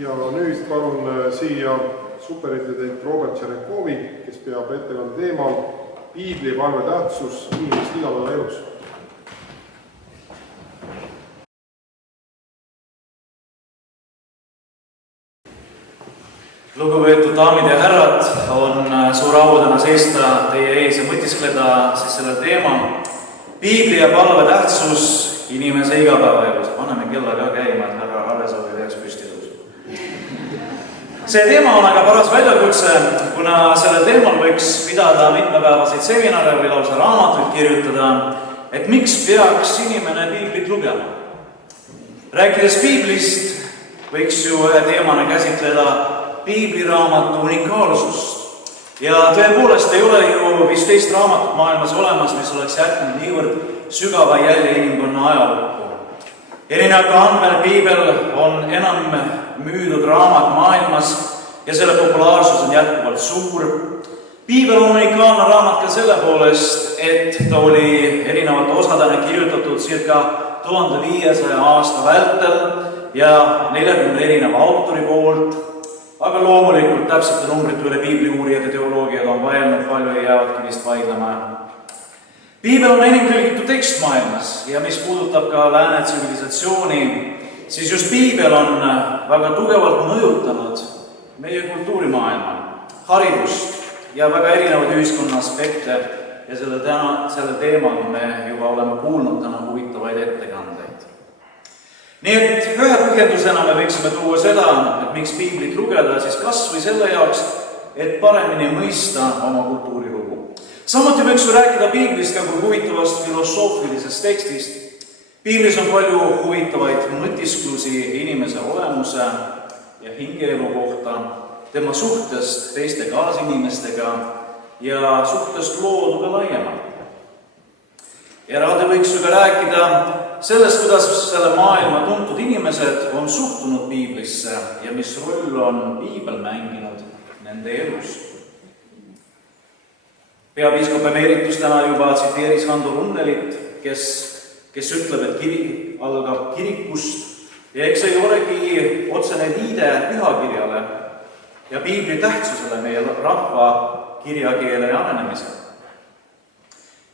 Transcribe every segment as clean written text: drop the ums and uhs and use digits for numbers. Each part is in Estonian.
Ja nüüd palun siia superintendent Robert Tšernekovi, kes peab ettekande teemal Piibli valve tähtsus inimeste igapäevaelus. Lugupeetud daamid ja härrad, on suur au täna seista teie ees ja mõtiskleda selle teema Piibli ja palve tähtsus inimese igapäevaelus. Paneme kella ka käima, et härra Harresoovi teaks püsti tõusu. See teema on aga paras väljakutse, kuna selle teemal võiks pidada mitmepäevaseid seminare või lausa raamatuid kirjutada, et miks peaks inimene Piiblit lugema. Rääkides Piiblist, võiks ju ühe teemana käsitleda Piibliraamatu unikaalsust. Ja tõepoolest ei ole ju 15 raamatut maailmas olemas, mis oleks jätnud niivõrd sügava jälje inimkonna ajalukku. Erinevate andmel Piibel on enam müüdud raamat maailmas ja selle populaarsus on jätkuvalt suur. Piibel on unikaalne raamat ka selle poolest, et ta oli erinevate osadena kirjutatud circa 1500 aasta vältel ja 40 erineva autori poolt. Aga loomulikult täpsete numbrite üle Piibli uurijad ja teoloogiad on vaelnud palju ja jäävadki vist vaidlema. Piibel on enim tõlgitud tekst maailmas ja mis puudutab ka lääne tsivilisatsiooni, siis just Piibel on väga tugevalt mõjutanud meie kultuurimaailma, haridust ja väga erinevaid ühiskonna aspekte ja selle teemal me juba oleme kuulnud täna huvitavaid ettekandeid. Nii et ühe põhjendusena me võiksime tuua seda, et miks Piiblit lugeda, siis kas või selle jaoks, et paremini mõista oma kultuurilugu. Samuti võiks ju rääkida Piiblist ka kui huvitavast filosoofilisest tekstist. Piiblis on palju huvitavaid mõtisklusi inimese olemuse ja hingeelu kohta, tema suhtest teiste kaasinimestega ja suhtest looduga laiemalt. Eraldi võiks ju ka rääkida sellest, kuidas selle maailma tuntud inimesed on suhtunud Piiblisse ja mis roll on Piibel mänginud nende elus. Peapiiskop emeritus täna juba tsiteeris Hando Runnelit, kes ütleb, et kirik algab kirikust ja eks ei olegi otsene viide pühakirjale ja Piibli tähtsusele meie rahva kirjakeele arenemisel.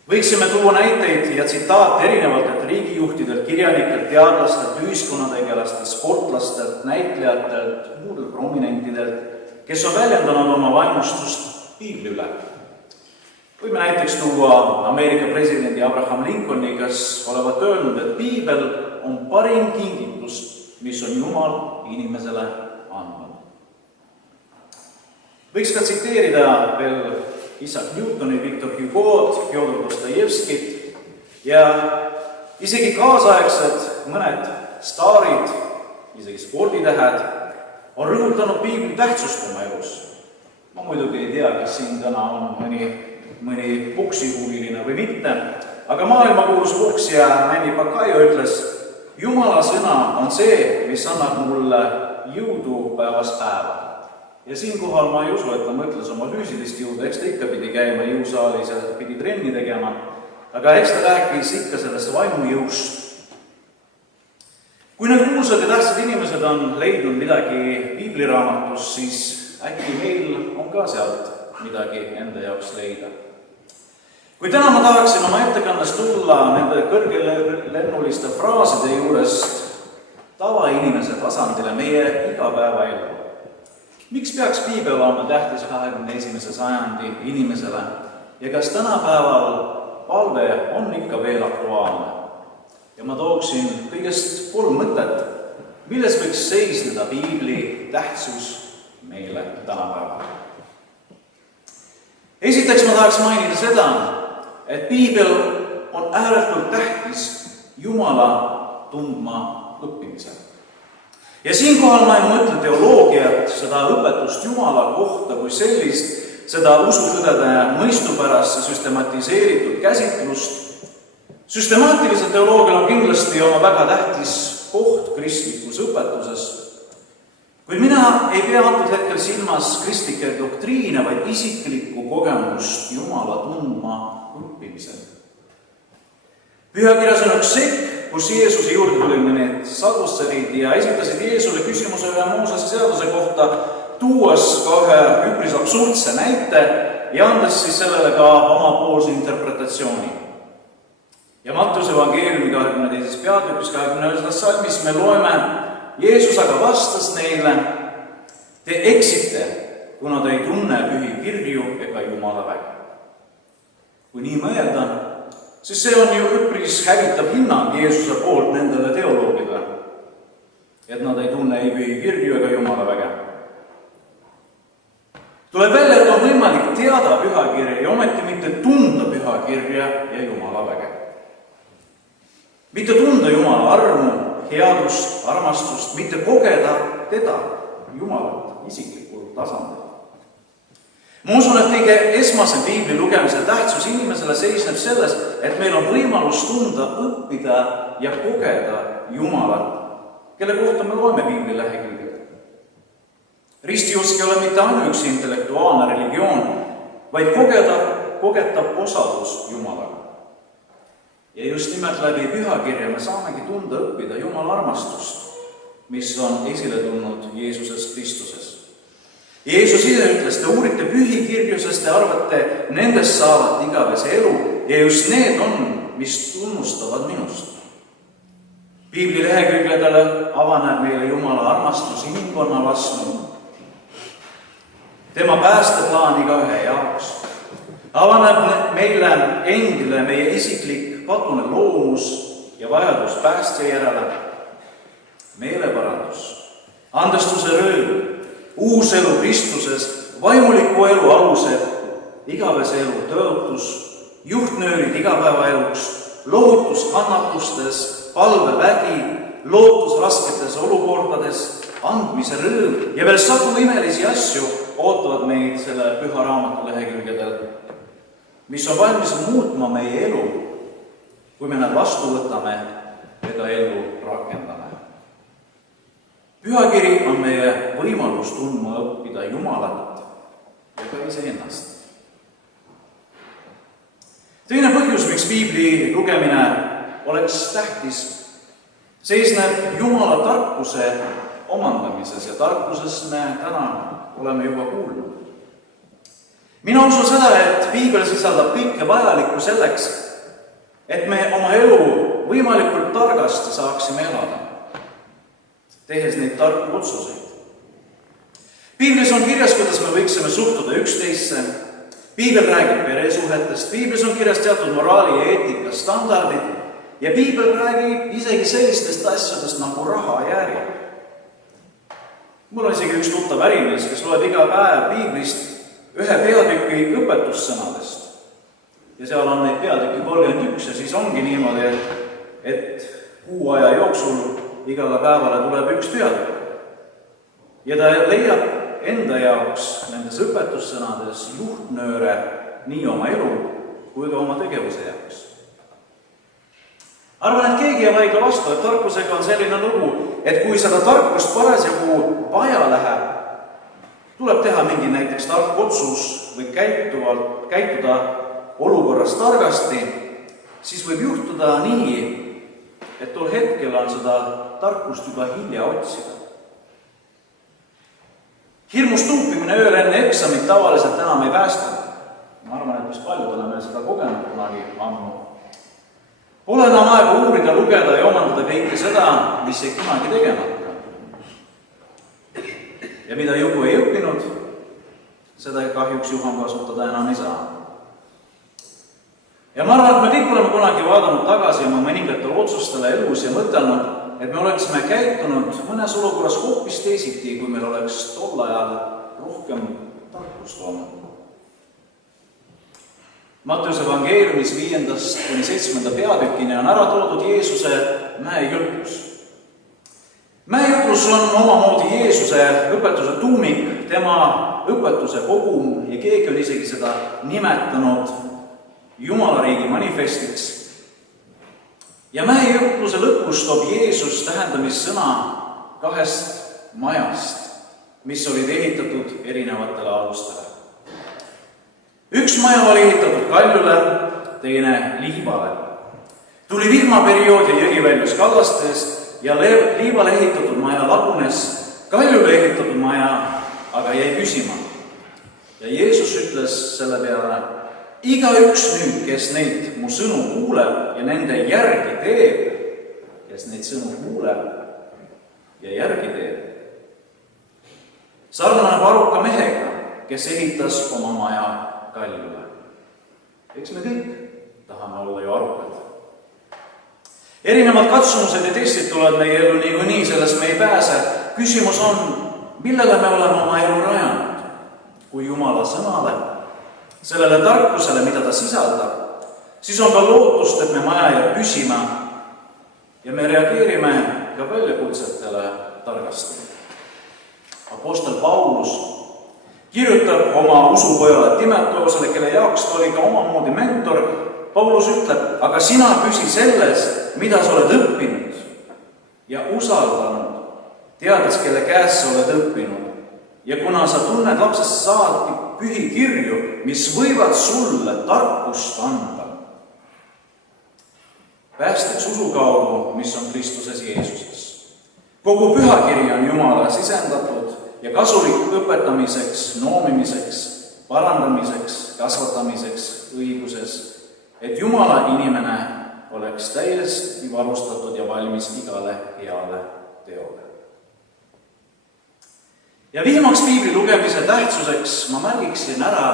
Võiksime tuua näiteid ja tsitaate erinevatelt riigijuhtidelt, kirjanikelt, teadlastelt, ühiskonnategelastelt, sportlastelt, näitlejatelt, muudelt prominentidelt, kes on väljendanud oma vaimustust Piibli üle. Võime näiteks tuua Ameerika presidendi Abraham Lincolni, kes olevat öelnud, et Piibel on parim kingitus, mis on Jumal inimesele andnud. Võiks ka tsiteerida veel Isaac Newtoni, Victor Hugo'd, Fjodor Dostojevskit ja isegi kaasaegsed mõned staarid, isegi sporditähed, on rõhutanud Piibli tähtsust oma elus. Ma muidugi ei tea, kas siin täna on mõni puksihuviline või mitte, aga maailmakuulus puksija Manny Pacquiao ütles, Jumala sõna on see, mis annab mulle jõudu päevast päeva. Ja siinkohal ma ei usu, et ta mõtles oma füüsilist jõudu, eks ta ikka pidi käima jõusaalis ja pidi trenni tegema, aga eks ta rääkis ikka sellest vaimujõust. Kui need kuulsad ja tähtsad inimesed on leidnud midagi Piibliraamatust, siis äkki meil on ka sealt midagi enda jaoks leida. Kui täna ma tahaksin oma ettekannes tulla nende kõrgelennuliste fraaside juurest tavainimese tasandile meie igapäevaelu. Miks peaks Piibel olema tähtis 21. sajandi inimesele ja kas tänapäeval palve on ikka veel aktuaalne? Ja ma tooksin kõigest 3 mõtet, milles võiks seisneda Piibli tähtsus meile tänapäeval. Esiteks ma tahaks mainida seda, et Piibel on ääretult tähtis Jumala tundma õppimisel. Ja siinkohal ma ei mõtle teoloogiat, seda õpetust Jumala kohta kui sellist, seda usutõdede mõistupärast ja süstematiseeritud käsitlust. Süstemaatilisel teoloogial on kindlasti oma väga tähtis koht kristlikus õpetuses, kuid mina ei pea antud hetkel silmas kristlikke doktriine, vaid isiklikku kogemust Jumala tundma õppimisel. Pühakirjas on üks sekk, kus Jeesuse juurde tulime need sadusserid ja esitasid Jeesule küsimuse ühe Moosese seaduse kohta, tuues ka ühe üpris absurdse näite ja andes siis sellele ka omapoolse interpretatsiooni. Ja Matteuse evangeeliumi 22. peatükis 29. salmis me loeme, Jeesus aga vastas neile: te eksite, kuna te ei tunne pühi kirju ega Jumala väge. Kui nii mõelda, siis see on ju üpris hävitav hinnang Jeesuse poolt nendele teoloogidele, et nad ei tunne ei pühi kirju ega Jumala väge. Tuleb välja, et on võimalik teada pühakirja ja ometi mitte tunda pühakirja ja Jumala väge. Mitte tunda Jumala armu, headust, armastust, mitte kogeda teda, Jumalat, isiklikul tasandil. Ma usun, et kõige esmasem piibli lugemise tähtsus inimesele seisneb selles, et meil on võimalus tunda, õppida ja kogeda Jumalat, kelle kohta me loeme piibli lehekülgedel. Ristiusk ei ole mitte ainuüksi intellektuaalne religioon, vaid kogetav osadus Jumalaga. Ja just nimelt läbi pühakirja me saamegi tunda, õppida Jumala armastust, mis on esile tulnud Jeesuses Kristuses. Jeesus ise ütles, te uurite pühikirju, sest te arvate, nendest saavad igavese elu ja just need on, mis tunnustavad minust. Piibli lehekülgedele avaneb meile Jumala armastus inimkonna vastu, tema päästeplaan igaühe jaoks. Avaneb meile endile meie isiklik patune loomus ja vajadus päästja järele, meeleparandus, andestuse rõõm, uus elu Kristuses, vaimuliku elu alused, igavese elu tõotus, juhtnöörid igapäevaeluks, lootus kannatustes, palvevägi, lootus rasketes olukordades, andmise rõõm ja veel sadu imelisi asju ootavad meid selle püha raamatu lehekülgedel, mis on valmis muutma meie elu, kui me nad vastu võtame ja ka ellu rakendame. Pühakiri on meie võimalus tundma õppida Jumalat ja ka iseennast. Teine põhjus, miks piibli lugemine oleks tähtis, seisneb Jumala tarkuse omandamises ja tarkusest me täna oleme juba kuulnud. Mina usun seda, et piibel sisaldab kõike vajalikku selleks, et me oma elu võimalikult targasti saaksime elada, tehes neid tarku otsuseid. Piiblis on kirjas, kuidas me võiksime suhtuda üksteisse. Piibel räägib peresuhetest, piiblis on kirjas teatud moraali ja eetika standardid ja piibel räägib isegi sellistest asjadest nagu raha ja äri. Mul on isegi üks tuttav ärimees, kes loeb iga päev piiblist ühe peatüki õpetussõnadest. Ja seal on neid peatüki 31 ja siis ongi niimoodi, et kuu aja jooksul igale päevale tuleb üks peatükk. Ja ta leiab enda jaoks nendes õpetussõnades juhtnööre nii oma elu kui ka oma tegevuse jaoks. Arvan, et keegi ei vaidle vastu, et tarkusega on selline lugu, et kui seda tarkust parasjagu vaja läheb, tuleb teha mingi näiteks tark otsus või käituda olukorras targasti, siis võib juhtuda nii, et tol hetkel on seda tarkust juba hilja otsida. Hirmus tuupimine ööl enne eksamit tavaliselt enam ei päästa. Ma arvan, et mis paljud oleme seda kogenud kunagi ammu. Pole enam aega uurida, lugeda ja omandada kõike seda, mis ei kunagi tegemata. Ja mida juhu ei õppinud, seda kahjuks juham kasutada enam ei saa. Ja ma arvan, et me kõik oleme kunagi vaadanud tagasi oma mõningatele otsustele elus ja mõtelnud, et me oleksime käitunud mõnes olukorras hoopis teisiti, kui meil oleks tol ajal rohkem tarkust olnud. Matteuse evangeeliumis 5-7 peatükini on ära toodud Jeesuse mäejutlus. Mäejutlus on omamoodi Jeesuse õpetuse tuumik, tema õpetuse kogum ja keegi on isegi seda nimetanud Jumalariigi manifestiks. Ja mäejutluse lõpus toob Jeesus tähendamissõna 2 majast, mis olid ehitatud erinevatele alustele. Üks maja oli ehitatud kaljule, teine liivale. Tuli vihmaperiood ja jõgi väljus kallastest ja liivale ehitatud maja lagunes, kaljule ehitatud maja aga jäi püsima. Ja Jeesus ütles selle peale: igaüks nüüd, kes neid mu sõnu kuuleb ja nende järgi teeb, kes neid sõnu kuuleb ja järgi teeb, sarnaneb aruka mehega, kes ehitas oma maja kaljule. Eks me kõik tahame olla ju arukad. Erinevad katsumused ja testid tulevad meie elu niikuinii, sellest me ei pääse. Küsimus on, millele me oleme oma elu rajanud? Kui Jumala sõnale, sellele tarkusele, mida ta sisaldab, siis on ka lootust, et me maja jääb püsima ja me reageerime ka väljakutsetele targasti. Apostel Paulus kirjutab oma usupojale Timoteusele, kelle jaoks ta oli ka omamoodi mentor. Paulus ütleb: aga sina püsi selles, mida sa oled õppinud ja usaldanud, teades, kelle käest sa oled õppinud. Ja kuna sa tunned lapsest saati pühi kirju, mis võivad sulle tarkust anda, päästeks usu kaudu, mis on Kristuses Jeesuses. Kogu pühakiri on Jumala sisendatud ja kasulik õpetamiseks, noomimiseks, parandamiseks, kasvatamiseks õiguses, et Jumala inimene oleks täiesti varustatud ja valmis igale heale teole. Ja viimaks piibli lugemise tähtsuseks ma märgiksin ära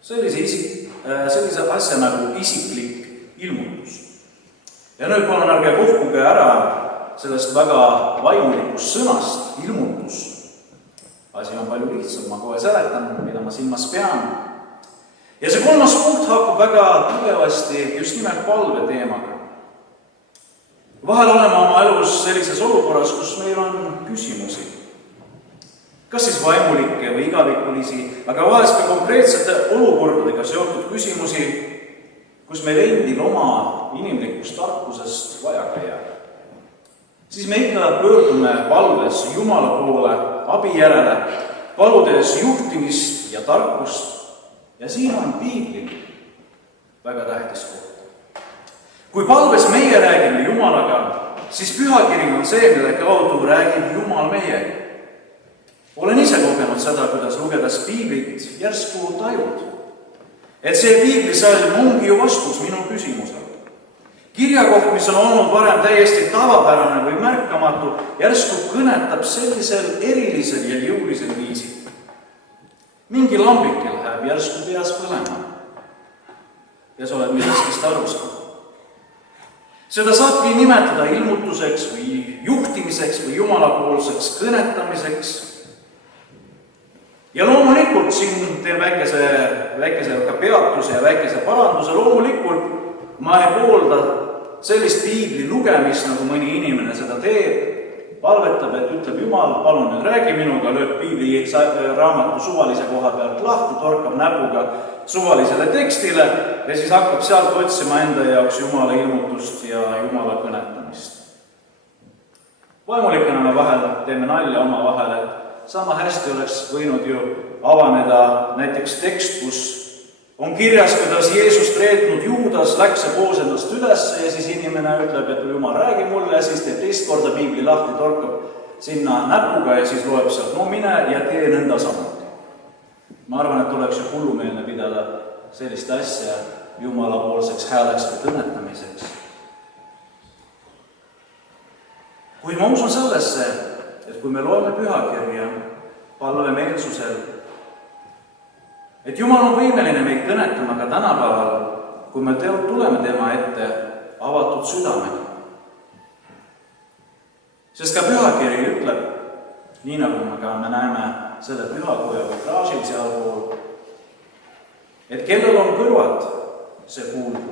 sellise asja nagu isiklik ilmutus. Ja nüüd palun ärge kohkuge ära sellest väga vaimulikust sõnast ilmutus. Asi on palju lihtsam, ma kohe seletan, mida ma silmas pean. Ja see kolmas punkt hakkab väga tugevasti just nimelt palve teemaga. Vahel oleme oma elus sellises olukorras, kus meil on küsimusi. Kas siis vaimulikke või igavikulisi, aga vahest ka konkreetsete olukordadega seotud küsimusi, kus meil endil oma inimlikust tarkusest vajaka jääb. Siis me ikka pöördume palves Jumala poole abi järele, paludes juhtimist ja tarkust. Ja siin on piiblil väga tähtis koht. Kui palves meie räägime Jumalaga, siis pühakiri on see, mille kaudu räägib Jumal meiega. Olen ise kogenud seda, kuidas lugedes piiblit järsku tajud, et see piiblisalm ongi ju vastus minu küsimusele. Kirjakoht, mis on olnud varem täiesti tavapärane või märkamatu, järsku kõnetab sellisel erilisel ja jõulisel viisil. Mingi lambikel läheb järsku peas põlema ja sa oled millestist aru saanud. Seda saabki nimetada ilmutuseks või juhtimiseks või jumalapoolseks kõnetamiseks. Ja loomulikult siin teen väikese ka peatuse ja väikese paranduse. Loomulikult ma ei poolda sellist piibli lugemist, nagu mõni inimene seda teeb. Palvetab, et ütleb Jumal, palun nüüd räägi minuga, lööb piibli raamatu suvalise koha pealt lahti, torkab näpuga suvalisele tekstile ja siis hakkab sealt otsima enda jaoks Jumala ilmutust ja Jumala kõnetamist. Vaimulikena me vahel teeme nalja oma vahel, et sama hästi oleks võinud ju avaneda näiteks tekst, kus on kirjas, kuidas Jeesust reetnud Juudas läks ja koos endast ülesse ja siis inimene ütleb, et Jumal räägi mulle ja siis teeb teist korda piibli lahti, torkab sinna näpuga ja siis loeb sealt, no mine ja tee nõnda samuti. Ma arvan, et oleks ju hullumeelne pidada sellist asja Jumalapoolseks hääleks või kõnetamiseks. Kui ma usun sellesse, et kui me loeme pühakirja palvemeelsusel, et Jumal on võimeline meid kõnetama ka tänapäeval, kui me tuleme tema ette avatud südamega. Sest ka pühakiri ütleb, nii nagu me näeme selle pühakoja vitraažil sealpool, et kellel on kõrvad, see kuulub.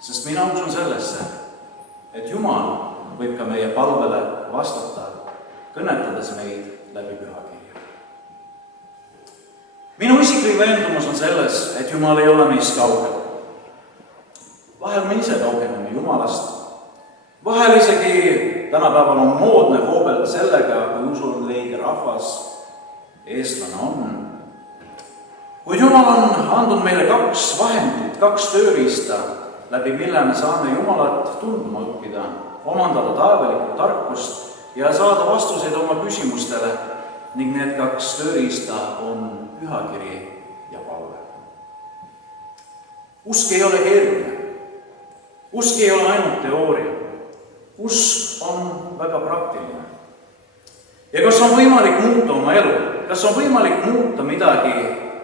Sest mina usun sellesse, et Jumal võib ka meie palvele vastata, kõnetades meid läbi pühakirja. Minu isiklik veendumus on selles, et Jumal ei ole meist kaugel. Vahel me ise kaugeneme Jumalast. Vahel isegi tänapäeval on moodne hoobelda sellega, kui usul leige rahvas, eestlane on. Kuid Jumal on andnud meile 2 vahendit, 2 tööriista, läbi mille me saame Jumalat tundma õppida, omandada taevalikku tarkust ja saada vastuseid oma küsimustele ning need 2 tööriista on pühakiri ja palve. Usk ei ole keeruline. Usk ei ole ainult teooria. Usk on väga praktiline. Ja kas on võimalik muuta oma elu? Kas on võimalik muuta midagi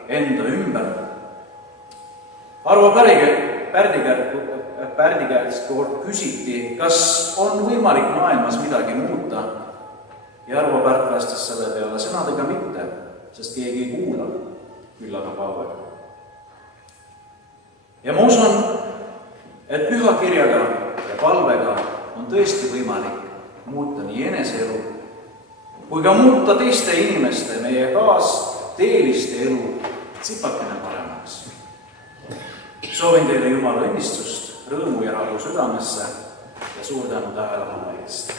enda ümber? Arvo Pärdi käest kord küsiti, kas on võimalik maailmas midagi muuta? Ja Arvo Pärt vastas selle peale sõnadega mitte, sest keegi ei kuula, küll aga palvega. Ja ma usun, et pühakirjaga ja palvega on tõesti võimalik muuta nii eneseelu, kui ka muuta teiste inimeste, meie kaasteeliste elu tsipakene paremaks. Soovin teile Jumala õnnistust, rõõmu ja rahu südamesse ja suur tänu tähelepanu eest.